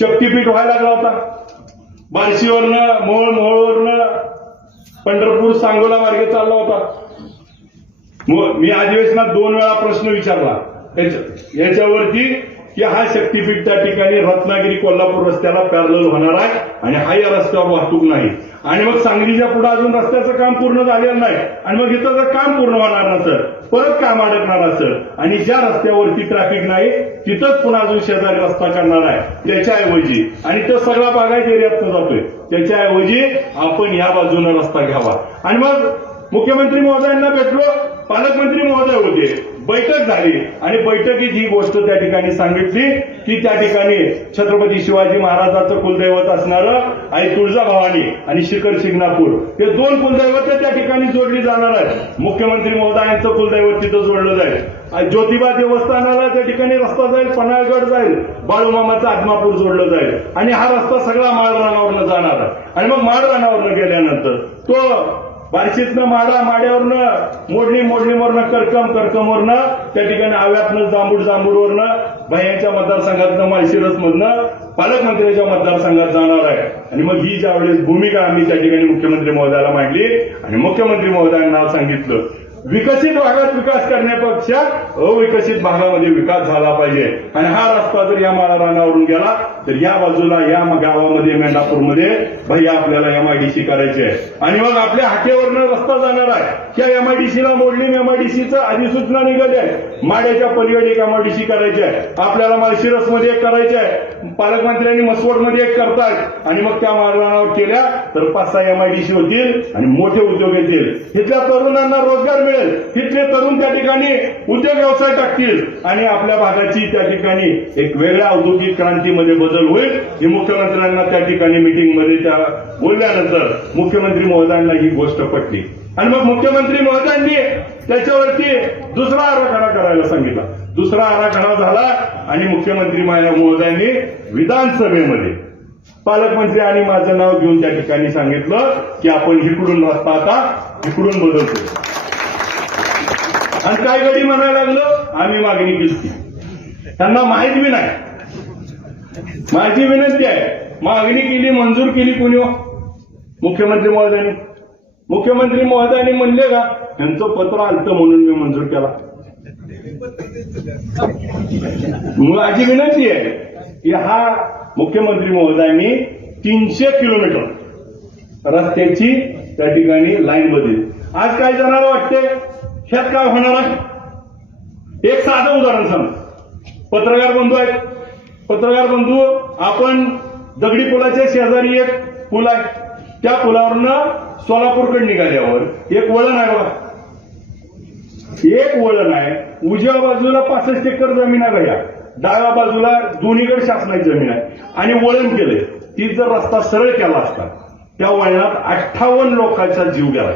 शक्तीपीठ व्हायला लागला होता. बार्शीवरनं मोहोळवरनं पंढरपूर सांगोला मार्गे चालला होता. मी अधिवेशनात 2 वेळा प्रश्न विचारला याच्यावरती की हा शक्तीपीठ त्या ठिकाणी रत्नागिरी कोल्हापूर रस्त्याला पॅरलल होणार आहे आणि हा या रस्त्यावर वाहतूक नाही. आणि मग सांगलीच्या पुढे अजून रस्त्याचं काम पूर्ण झालेलं नाही आणि मग इथं जर काम पूर्ण होणार नसेल, परत काम अडकणार असेल आणि ज्या रस्त्यावरती ट्रॅफिक नाही तिथंच पुन्हा अजून शेजारी रस्ता करणार आहे, त्याच्याऐवजी आणि तो सगळा बागायत एरियातनं जातोय, त्याच्याऐवजी आपण या बाजूने रस्ता घ्यावा. आणि मग मुख्यमंत्री महोदयांना भेटलो, पालकमंत्री महोदय होते, बैठक झाली आणि बैठकीत ही गोष्ट त्या ठिकाणी सांगितली की त्या ठिकाणी छत्रपती शिवाजी महाराजांचं कुलदैवत असणारं आई तुळजाभवानी आणि शिखर शिंगणापूर हे 2 कुलदैवत त्या ठिकाणी जोडली जाणार आहेत. मुख्यमंत्री महोदयांचं कुलदैवत तिथं जोडलं जाईल. ज्योतिबा देवस्थानाला त्या ठिकाणी रस्ता जाईल, पन्हाळगड जाईल, बाळूमामाचं आदमापूर जोडलं जाईल आणि हा रस्ता सगळा माळरानावरनं जाणार आहे. आणि मग माळरानावरनं गेल्यानंतर तो बार्शीतनं माड्यावरनं मोडणीवरनं करकमवरनं त्या ठिकाणी आव्यातनं जांभूडवरनं भैयांच्या मतदारसंघातनं माळशिरसमधनं पालकमंत्र्यांच्या मतदारसंघात जाणार आहे. आणि मग ही ज्यावेळेस भूमिका आम्ही त्या ठिकाणी मुख्यमंत्री महोदयाला मांडली आणि मुख्यमंत्री महोदयांना सांगितलं विकसित भागात विकास करण्यापेक्षा अविकसित भागामध्ये विकास झाला पाहिजे. आणि हा रस्ता जर या माळरानावरून गेला तर या बाजूला या गावामध्ये मेंढापूरमध्ये भैया आपल्याला एमआयडीसी करायची आहे. आणि मग आपल्या हाकेवरनं रस्ता जाणार आहे. त्या एमआयडीसीला मोडलीन एमआयडीसीचं अधिसूचना निघाली आहे. माड्याच्या पलीकडे एक एमआयडीसी करायची आहे, आपल्याला माळशिरसमध्ये एक करायची आहे, पालकमंत्र्यांनी मसवडमध्ये एक करतात. आणि मग त्या माळरानावर केल्या तर 5-6 एमआयडीसी होतील आणि मोठे उद्योग येतील. इथल्या तरुणांना रोजगार मिळेल, तिथले तरुण त्या ठिकाणी उद्योग व्यवसाय टाकतील आणि आपल्या भागाची त्या ठिकाणी एक वेगळ्या औद्योगिक क्रांतीमध्ये बदल होईल. ही मुख्यमंत्र्यांना त्या ठिकाणी मीटिंगमध्ये त्या बोलल्यानंतर मुख्यमंत्री महोदयांना ही गोष्ट पटली. आणि मग मुख्यमंत्री महोदयांनी त्याच्यावरती दुसरा आराखडा करायला सांगितला. दुसरा आराखडा झाला आणि मुख्यमंत्री महोदयांनी विधानसभेमध्ये पालकमंत्री आणि माझं नाव घेऊन त्या ठिकाणी सांगितलं की आपण इकडून रस्ता आता इकडून बदलतो. आणि काय गडी म्हणायला लागलं, आम्ही मागणी केली, त्यांना माहित बी नाही. माझी विनंती आहे, मागणी केली, मंजूर केली कोणी? मुख्यमंत्री महोदयांनी. मुख्यमंत्री महोदयांनी म्हणले का त्यांचं पत्र आलतं म्हणून मी मंजूर केला? माझी विनंती आहे की हा मुख्यमंत्री महोदयांनी 300 किलोमीटर रस्त्याची त्या ठिकाणी लाईन बदलली. आज काय जणांना वाटते ह्यात काय होणार आहे? एक साधं उदाहरण सांग. पत्रकार बंधू आहेत, पत्रकार बंधू, आपण दगडी पुलाच्या शेजारी एक पूल आहे, त्या पुलावरनं सोलापूरकडे निघाल्यावर एक वळण आहे बघा, एक वळण आहे. उजव्या बाजूला 65 एकर जमीन आहे भैया, डाव्या बाजूला दोन्हीकडे शासनाची जमीन आहे आणि वळण केलंय. ती जर रस्ता सरळ केला असता त्या वळणात 58 लोकांचा जीव गेला.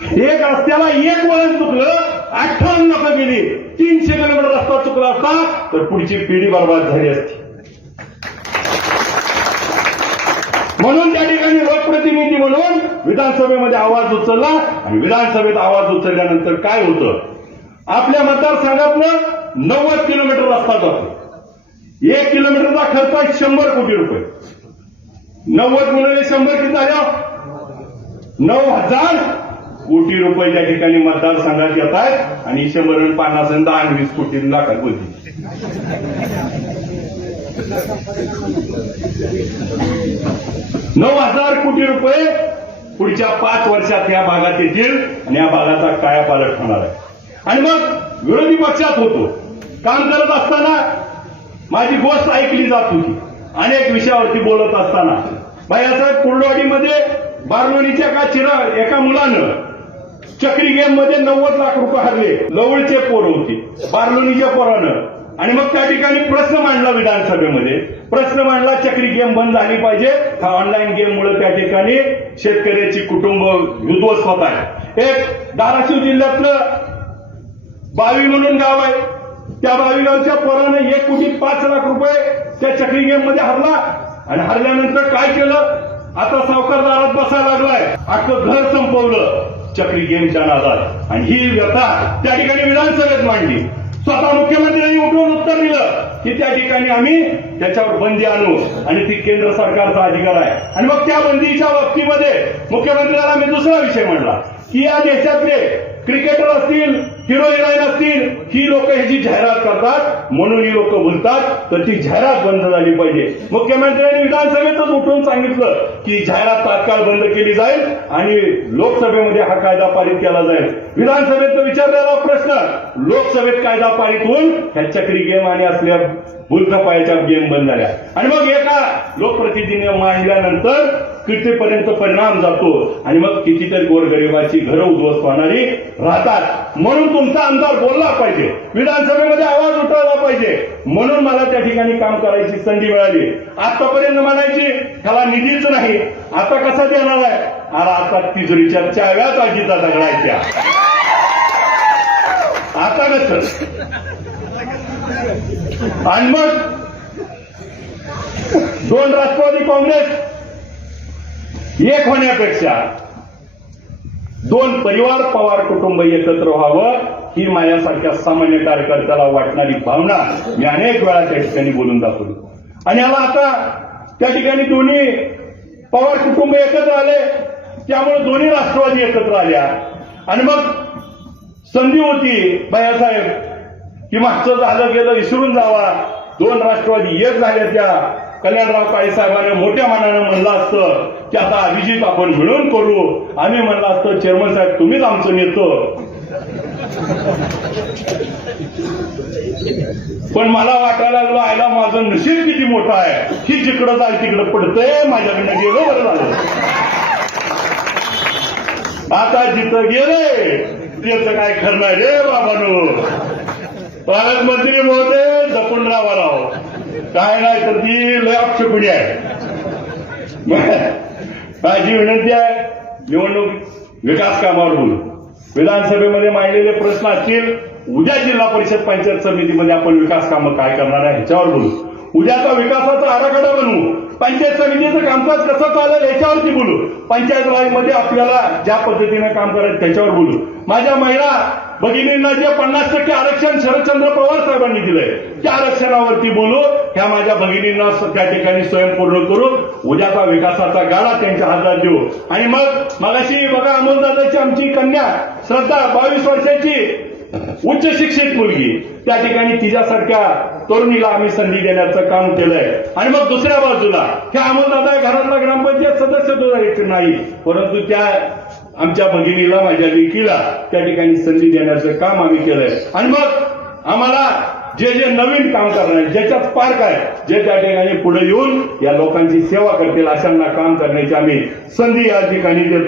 एक रस्त्याला एक वळण चुकलं, 58 लोक गेली. 300 किलोमीटर रस्ता चुकला असता तर पुढची पिढी बर्बाद झाली असती. म्हणून त्या ठिकाणी लोकप्रतिनिधी म्हणून विधानसभेमध्ये आवाज उचलला आणि विधानसभेत आवाज उचलल्यानंतर काय होतं, आपल्या मतदारसंघातनं 90 किलोमीटर रस्ता जातो. 1 किलोमीटरचा खर्च आहे 100 कोटी रुपये. 90 गुणिले 100 किती झाल्या? 9,000 कोटी रुपये त्या ठिकाणी मतदारसंघात येत आहेत आणि 150 आणि 10-20 कोटी लाखात बोलतील. 9,000 कोटी रुपये पुढच्या 5 वर्षात या भागात येतील आणि या भागाचा कायापालट होणार आहे. आणि मग विरोधी पक्षात होतो, काम करत असताना माझी गोष्ट ऐकली जात होती. अनेक विषयावरती बोलत असताना बायासाहेब कुर्डवाडीमध्ये बारलोणीच्या एका मुलानं चक्री गेम मध्ये 90 लाख रुपये हरले. लवळचे पोरं होती, बारलोणीच्या पोरानं. आणि मग त्या ठिकाणी प्रश्न मांडला विधानसभेमध्ये, प्रश्न मांडला चक्री गेम बंद झाली पाहिजे, हा ऑनलाईन गेममुळे त्या ठिकाणी शेतकऱ्याची कुटुंब उद्ध्वस्त होत आहे. एक धाराशिव जिल्ह्यातलं बावी म्हणून गाव आहे, त्या बावी गावच्या पोरानं 1,05,00,000 रुपये त्या चक्री गेम मध्ये हरला. आणि हरल्यानंतर काय केलं, आता सावकारदारात बसायला लागलाय, अख्खं घर संपवलं चक्री गेमच्या नादात. आणि ही व्यथा त्या ठिकाणी विधानसभेत मांडली. स्वतः मुख्यमंत्र्यांनी उठून उत्तर दिलं की त्या ठिकाणी आम्ही त्याच्यावर बंदी आणू आणि ती केंद्र सरकारचा अधिकार आहे. आणि मग त्या बंदीच्या बाबतीमध्ये मुख्यमंत्र्याला मी दुसरा विषय म्हणला की या देशातले क्रिकेटर असतील, हिरो हिरोईन असतील, ही लोक ह्याची जाहिरात करतात म्हणून ही लोक बोलतात, तर ती जाहिरात बंद झाली पाहिजे. मुख्यमंत्र्यांनी विधानसभेतच उठून सांगितलं की जाहिरात तात्काळ बंद केली जाईल आणि लोकसभेमध्ये हा कायदा पारित केला जाईल. विधानसभेत विचारलेला प्रश्न लोकसभेत कायदा पारित होऊन ह्या चक्री गेम आणि असल्या बुलथपायाच्या गेम बंद झाल्या. आणि मग एका लोकप्रतिनिधीने मांडल्यानंतर कितीपर्यंत परिणाम जातो आणि मग कितीतरी गोरगरिबाची घरं उद्ध्वस्त होणारी राहतात. म्हणून तुमचा आमदार बोलला पाहिजे, विधानसभेमध्ये आवाज उठवला पाहिजे. म्हणून मला त्या ठिकाणी काम करायची संधी मिळाली. आतापर्यंत म्हणायची ह्याला निधीच नाही, आता कसा देणार आहे? अरे आता तिजोरीच्या चाव्याच आजीचा दगडायच्या, आता कसं? आणि मग दोन राष्ट्रवादी काँग्रेस एक होण्यापेक्षा दोन परिवार पवार कुटुंब एकत्र व्हावं ही माझ्यासारख्या सामान्य कार्यकर्त्याला वाटणारी भावना मी अनेक वेळा त्या ठिकाणी बोलून दाखवली. आणि याला आता त्या ठिकाणी दोन्ही पवार कुटुंब एकत्र आले, त्यामुळे दोन्ही राष्ट्रवादी एकत्र आल्या. आणि मग संधी होती भैयासाहेब की मागचं झालं गेलं विसरून जावा, दोन राष्ट्रवादी एक झाल्या. त्या कल्याणराव काळे साहेबांनी मोठ्या मनानं म्हणलं असतं की आता अभिजित आपण मिळून करू. आम्ही म्हणलं असतं चेअरमन साहेब तुम्हीच आमचं नेतो. पण मला वाटायला लागलं आयला माझं नशीब किती मोठं आहे की जिकडं जाय तिकडं पडतंय, माझ्याकडनं गेलो बरं झालं. आता जिथं गेले त्याचं काय खरं नाही रे बाबांनो. पालकमंत्री महोदय जपून राहावा राव, काय नाही तर ती लय अपशकुनी आहे. माझी विनंती आहे निवडणूक विकास कामावर बोलू. विधानसभेमध्ये मांडलेले प्रश्न असतील, उद्या जिल्हा परिषद पंचायत समितीमध्ये आपण विकास कामं काय करणार आहे ह्याच्यावर बोलू. उद्याचा विकासाचा आराखडा बनवू. पंचायत समितीचं कामकाज कसं चालेल याच्यावरती बोलू. पंचायत राजमध्ये आपल्याला ज्या पद्धतीने काम करायचं त्याच्यावर बोलू. माझ्या महिला भगिनींना जे 50% आरक्षण शरदचंद्र पवार साहेबांनी दिलंय त्या आरक्षणावरती बोलू. ह्या माझ्या भगिनींना त्या ठिकाणी स्वयंपूर्ण करू. उद्याचा विकासाचा गाडा त्यांच्या हातात देऊ. आणि मग मगाशी बघा अमोलदादाची आमची कन्या श्रद्धा 22 वर्षाची उच्च शिक्षित मुलगी, त्या ठिकाणी तिच्यासारख्या तरुणीला आम्ही संधी देण्याचं काम केलंय. आणि मग दुसऱ्या बाजूला ह्या अमोलदादा घरातला ग्रामपंचायत सदस्य नाही, परंतु त्या आमच्या भगिनीला माझ्या लेकीला त्या ठिकाणी संधी देण्याचं काम आम्ही केलंय. आणि मग आम्हाला जे जे नवीन काम करणार ज्याच्यात स्पार्क आहे, जे त्या ठिकाणी पुढे येऊन या लोकांची सेवा करतील अशांना काम करण्याची आम्ही संधी या ठिकाणी देतोय.